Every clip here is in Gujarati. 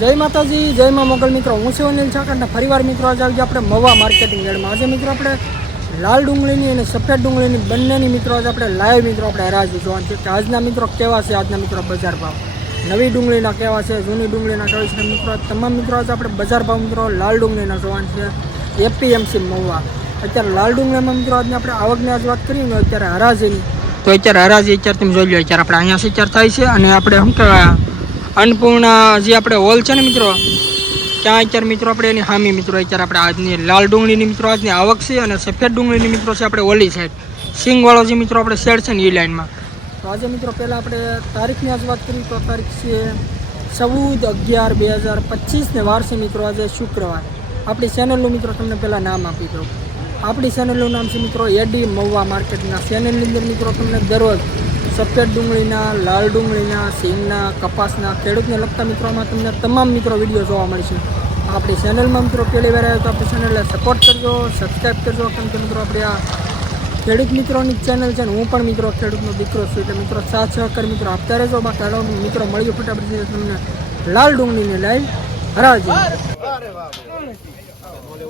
જય માતાજી, જય માં મોગલ મિત્રો. હું છું અનિલ ઠાકર ફરીવાર મિત્રો, આજે આવી આપણે મવા માર્કેટિંગ યાર્ડમાં આજે મિત્રો આપણે લાલ ડુંગળીની અને સફેદ ડુંગળીની બંનેની મિત્રો, આજે આપણે લાઈવ મિત્રો આપણે હરાજી જોવાનું છે કે આજના મિત્રો કેવા છે, આજના મિત્રો બજાર ભાવ. નવી ડુંગળીના કેવા છે, જૂની ડુંગળીના કેવા છે મિત્રો? તમામ મિત્રો, આજે આપણે બજાર ભાવ મિત્રો લાલ ડુંગળીના જોવાનું છે. એપીએમસી મવા. અત્યારે લાલ ડુંગળીમાં મિત્રો, આજને આપણે આવકની આજ વાત કરીએ ને, અત્યારે હરાજીની. તો અત્યારે હરાજી અત્યારે તમે જોઈ લો અત્યારે આપણે અહીંયા સિચાર થાય છે અને આપણે શું કહેવાય? અન્નપૂર્ણા જે આપણે હોલ છે ને મિત્રો, ત્યાં અત્યારે મિત્રો આપણે એની હામી મિત્રો અત્યારે આપણે આજની લાલ ડુંગળીની મિત્રો, આજની આવક છે અને સફેદ ડુંગળીની મિત્રો છે આપણે ઓલી સાઈડ સિંગવાળો જે મિત્રો આપણે શેડ છે ને એ લાઈનમાં. તો આજે મિત્રો પહેલાં આપણે તારીખની આજ વાત કરીએ તો તારીખ છે ચૌદ અગિયાર બે હજાર પચીસને વાર છે મિત્રો આજે શુક્રવાર. આપણી ચેનલનું મિત્રો તમને પહેલાં નામ આપી દઉં. આપણી ચેનલનું નામ છે મિત્રો એડી મહુવા માર્કેટના. ચેનલની અંદર મિત્રો તમને દરરોજ સફેદ ડુંગળીના, લાલ ડુંગળીના, સિંગના, કપાસના, ખેડૂતને લગતા મિત્રોમાં તમને તમામ મિત્રો વીડિયો જોવા મળશે. આપણી ચેનલમાં મિત્રો પહેલી વાર આવ્યો તો આપણી ચેનલને સપોર્ટ કરજો સબસ્ક્રાઈબ કરજો, કેમ કે મિત્રો આપણે આ ખેડૂત મિત્રોની ચેનલ છે ને હું પણ મિત્રો ખેડૂતનો દીકરો છું એટલે મિત્રો સાથ સહકાર મિત્રો આપતા રહેજો. બાકી હાલો મિત્રો મળ્યું ફટાફટ તમને લાલ ડુંગળીને લાઈવ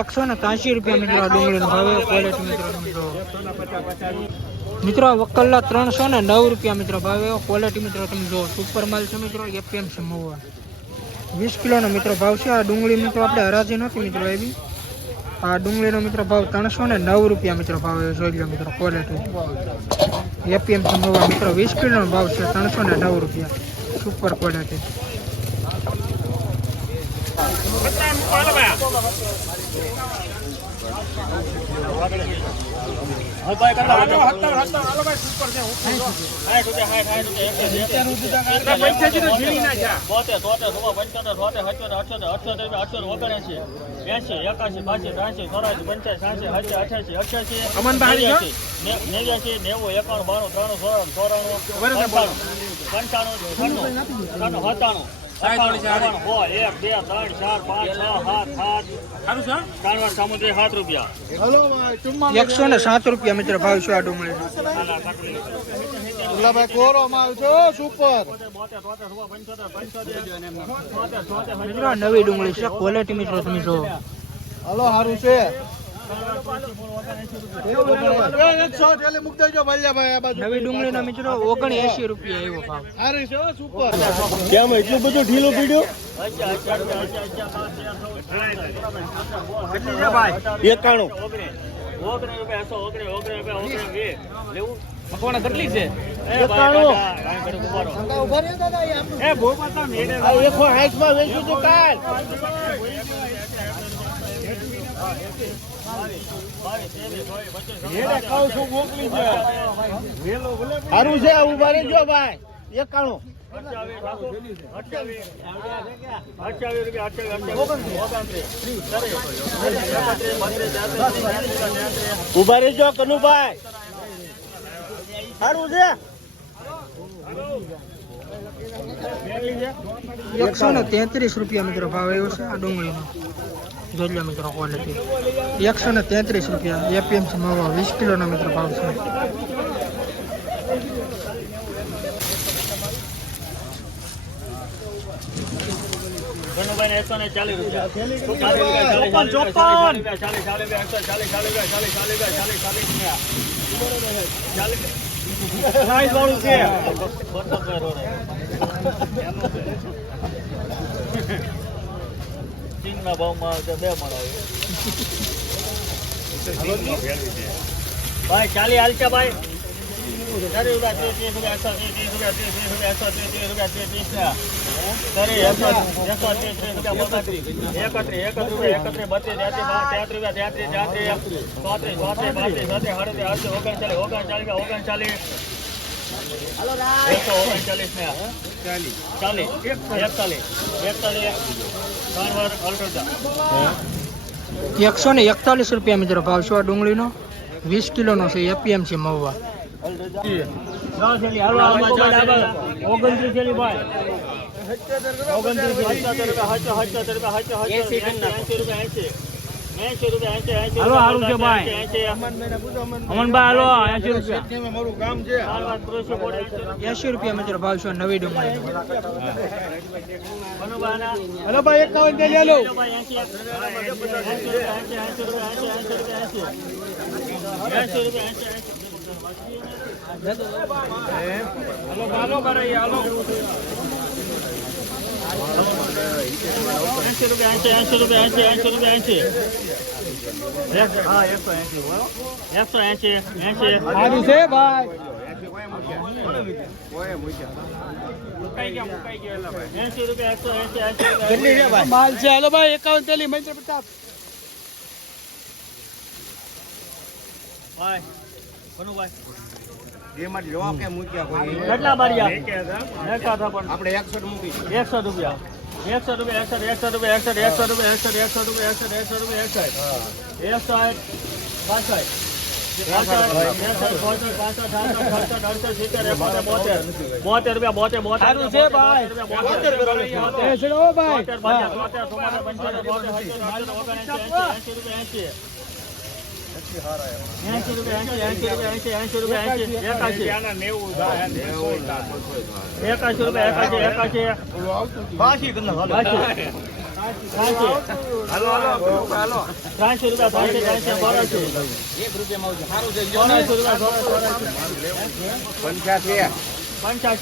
એકસો ને ત્યાંસી રૂપિયા મિત્રો ડુંગળી ભાવે ક્વોલિટી મિત્રો મિત્રો. મિત્રો વકલ્લા ત્રણસો ને નવ રૂપિયા મિત્રો ભાવે ક્વોલિટી મિત્રો તમે જો સુપર માલ છે મિત્રો એપીએમ છે મહુવા વીસ કિલોનો મિત્રો ભાવ છે. આ ડુંગળી મિત્રો આપણે હરાજી નથી મિત્રો એવી આ ડુંગળીનો મિત્રો ભાવ ત્રણસો ને નવ રૂપિયા મિત્રો ભાવ જોઈ લો મિત્રો ક્વોલિટી એપીએમ સંભવવા મિત્રો વીસ કિલોનો ભાવ છે ત્રણસો ને નવ રૂપિયા. સુપર ક્વોલિટી નેવું એકાણું બાણું ત્રાણું ચોરાણું ચોરાણું પંચાણું પંચાણું સત્તાણું એકસો ને સાત રૂપિયા મિત્ર ભાવ છે આ ડુંગળી. ભાઈ કોરો માલ છે સુપર. મિત્રો નવી ડુંગળી છે ક્વોલિટી મિત્રો તમે જો હલો સારું છે. ભાઈ આ ડુંગળીના મિત્રો ઓગણ એસી રૂપિયા એવો ભાવ. સુપર કેમ એટલું બધું ઢીલું પીડ્યું? કેટલી છે એકસો સારું છે ઊભા રહેજો ભાઈ. એકાણું. ઊભા રહેજો, કનુભાઈ. સારું છે? એકસો ને તેત્રીસ રૂપિયા મિત્રો ભાવ આવ્યો છે આ ડુંગળીનો. જોઈ લો મિત્રો ક્વોલિટી એકસો ને તેત્રીસ રૂપિયા એપીએમસી મવા વીસ કિલોનો મિત્રો ભાવ છે ધનુભાઈ એકસો ને ચાલીસ રૂપિયા ચાલીસ બસો રોડે. સિંગના ભાવમાં તો બે મળાવે ભાઈ ચાલી હાલશે ભાઈ ચાલીસ રૂપિયા ત્રીસ ત્રીસ રૂપિયા એકસો ત્રીસ ત્રીસ રૂપિયા ત્રીસ ત્રીસ રૂપિયા એકસો ત્રીસ ત્રીસ રૂપિયા ત્રીસ ત્રીસ રૂપિયા ચાલીસ એકસો એકસો ત્રીસ ત્રીસ રૂપિયા બત્રીસ એકત્રીસ એકત્રીસ રૂપિયા એકત્રીસ બત્રીસ તેત્રીસ રૂપિયા તેત્રીસ તેત્રીસ ચોત્રીસ ચોત્રીસ પાંત્રીસ છત્રીસ સાડત્રીસ અડત્રીસ ઓગણચાલીસ ઓગણચાલીસ ઓગણચાલીસ એકસો ને ચાલીસ. એકતાલીસ. એકતાલીસ. ત્રણ વાર અલ્ટ્રાજા એકસો ને એકતાલીસ રૂપિયા મિત્રો ભાવ છે આ ડુંગળીનો. વીસ કિલોનો છે એપીએમસી મહુવા. ઓગણત્રીસ રૂપિયા હાલો, હારું છે ભાઈ. અમનભાઈ હાલો એસી રૂપિયા. મારું કામ છે એસી રૂપિયા મિત્રો ભાવ છે નવી ડુંગળી હલો ભાઈ એકાવન તેલી હાલો હાલો કરે હાલો. એસી રૂપિયા એસી એસી રૂપિયા એસી એસી રૂપિયા એસી એકસો એસી એસી સારું છે ભાઈ ભાઈ માલ છે હેલો ભાઈ એકાવન તેલી મૈત્ર પ્રતાપ ભાઈ કોઈ કેટલા પણ આપણે એકસો રૂપિયા. એકસો રૂપિયા એકસઠ એકસો રૂપિયા એકસઠ એકસો રૂપિયા એકસઠ એકસો રૂપિયા એકસઠ એકસો રૂપિયા એકસઠ એકસઠ બોતેર રૂપિયા બોતેર બોતેર એકાશી રૂપિયા એક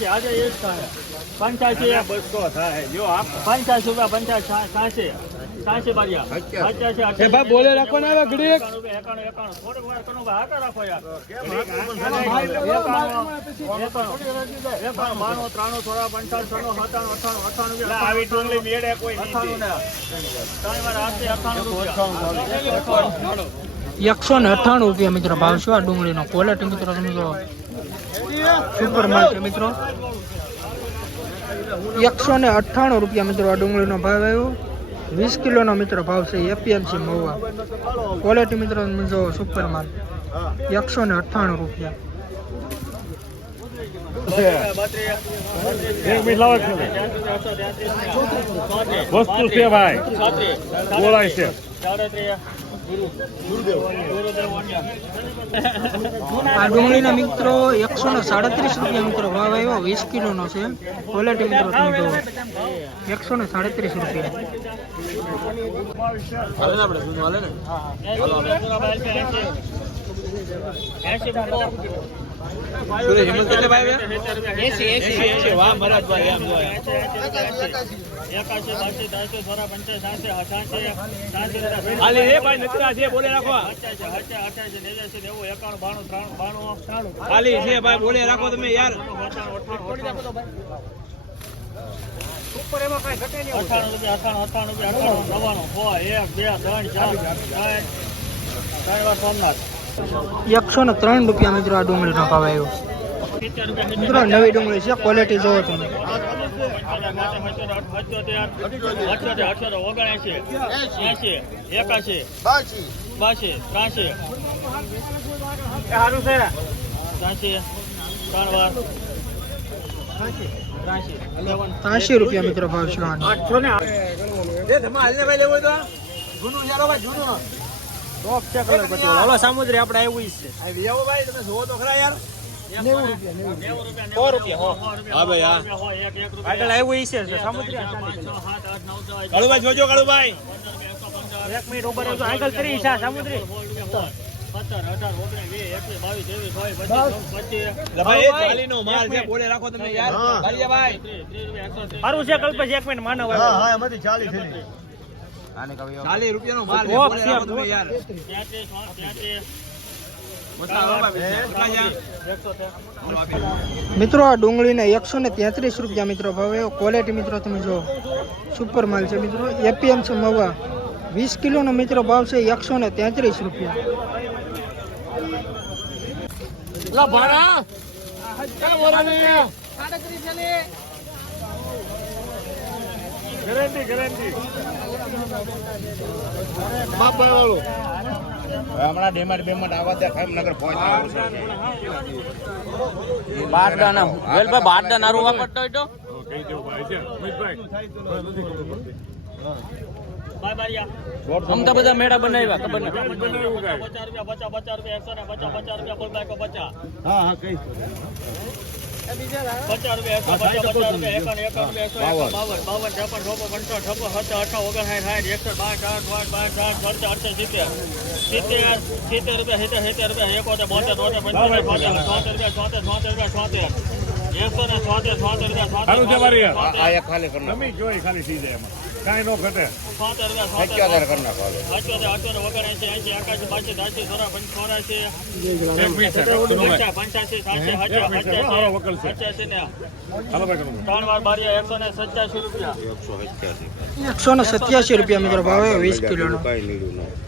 આજે એ જ થાય પંચ્યાસી બસો થાય જો પંચ્યાસી રૂપિયા પંચ્યાસી સાસી સાસી બારિયા અઠ્યાસી. અઠ્યાસી એ ભાઈ બોલે રાખો ને હવે ઘડીક. એકાણું એકાણું એકાણું. થોડીક વાર કનું ભાઈ હાથે રાખો યાર. એકાણું ત્રાણું ચોરા પંચાવન છન્નું સત્તાણું અઠાણું અઠાણું આવી ડુંગળી મેળે કોઈ અઠાણું ને. ત્રણ વાર હાથે અઠાણું રૂપિયા. એકસો ને અઠ્ઠાણું રૂપિયા મિત્રો ભાવ છે આ ડુંગળીનો. ક્વોલિટી મિત્રો તમે જો સુપર માર્કેટ મિત્રો. એકસો ને અઠાણું રૂપિયા મિત્રો આ ડુંગળીનો ભાવ આવ્યો. વીસ કિલોનો મિત્રો ભાવ છે એપીએમસી મહુવા. ક્વોલિટી મિત્રો જો સુપર માલ. એકસો ને અઠ્ઠાણું રૂપિયા. વસ્તુ છે ભાઈ. બોલાય છે. આ ડુંગળીના મિત્રો એકસો ને સાડત્રીસ રૂપિયા મિત્રો ભાવ આવ્યો વીસ કિલોનો છે ક્વોલિટી મિત્રો તમે જુઓ એકસો ને સાડત્રીસ રૂપિયા હાલે હિંમત ભાઈ નથી આ છે બોલે રાખો હાલી છે ભાઈ બોલે રાખો તમે યાર અઠાણું અઠાણું સો એક બે ત્રણ ચાર ત્રણ ત્રણ વાર સોમનાથ એકસો ને ત્રણ રૂપિયા મિત્રો આ ડુંગળીનો ભાવ આવ્યો મિત્રો નવી ડુંગળી છે ક્વોલિટી જોવો તમે ત્રાસી રૂપિયા મિત્રો ભાવ છે આઠસો ને ટોપ છે કલર પછી હાલો સામુદ્રી આપણે આવ્યું છે. આ વિયાવો ભાઈ તમે જોવો તો ખરા યાર. માનવ હા હા એમાંથી ચાલી છે ચાલીસ રૂપિયાનો માલ યાર. મિત્રો આ ડુંગળીના એકસો ને તેત્રીસ રૂપિયા મિત્રો ભાવ ક્વોલિટી મિત્રો તમે જો સુપર માલ છે મિત્રો. એપીએમ છે મવા વીસ કિલોનો મિત્રો ભાવ છે એકસો ને તેત્રીસ રૂપિયા. Guarantee guarantee. બાપા વાળું. હમણાં ડેમેટ બેમેટ આવવા ત્યાં ખાઈ નગર પહોંચ બારડા ના વેલભાઈ બારડા નારું પડતો હોય તો કહી દેવું ભાઈ. છે મિતભાઈ બાય બારિયા આમ તો બધા મેળા બનાવ્યા ખબર કાંઈ? પચાસ રૂપિયા પચાસ પચાસ રૂપિયા એકસો ને પચાસ પચાસ રૂપિયા ફૂલ બાઈકો પચાસ હા હા કઈ પચાસ રૂપિયા એકસો પચાસ પચાસ રૂપિયા એકાવન એકાવન રૂપિયા એકસો એકાવન બાવન બાવન ત્રેપન ચોપન પંચાવન છપ્પન સત્તર અઠા ઓગણસાઠ સાઠ એકસઠ બાર ચાર પાંચ પાંચ ચાર સડસઠ અડસઠ સિત્તેર સિત્તેર સિત્તેર રૂપિયા સિત્તેર સિત્તેર રૂપિયા એકોતેર બોતેર બોતેર પંચોતેર છોતેર રૂપિયા છોતેર છોતેર રૂપિયા છોતેર ને સારું છે મારી આ એક ખાલી કરી નાખો. જોઈ ખાલી થઈ જાય એમાં. કાંઈ નો ઘટે. છોતેર રૂપિયા સત્યોતેર છોતેર કરી નાખો હાલો. અઠ્યોતેર અઠ્યોતેર છે. એંસી એકાસી બાસી ત્રાસી ચોરા પંચ ચોરાસી પંચ્યાસી સાતસી હારો વકલ છે. ને હાલો ત્રણ વાર બારીયા એકસો ને સત્યાસી રૂપિયા. એકસો ને સત્યાસી રૂપિયા મિત્રો ભાવે વીસ નીકળ્યું નહીં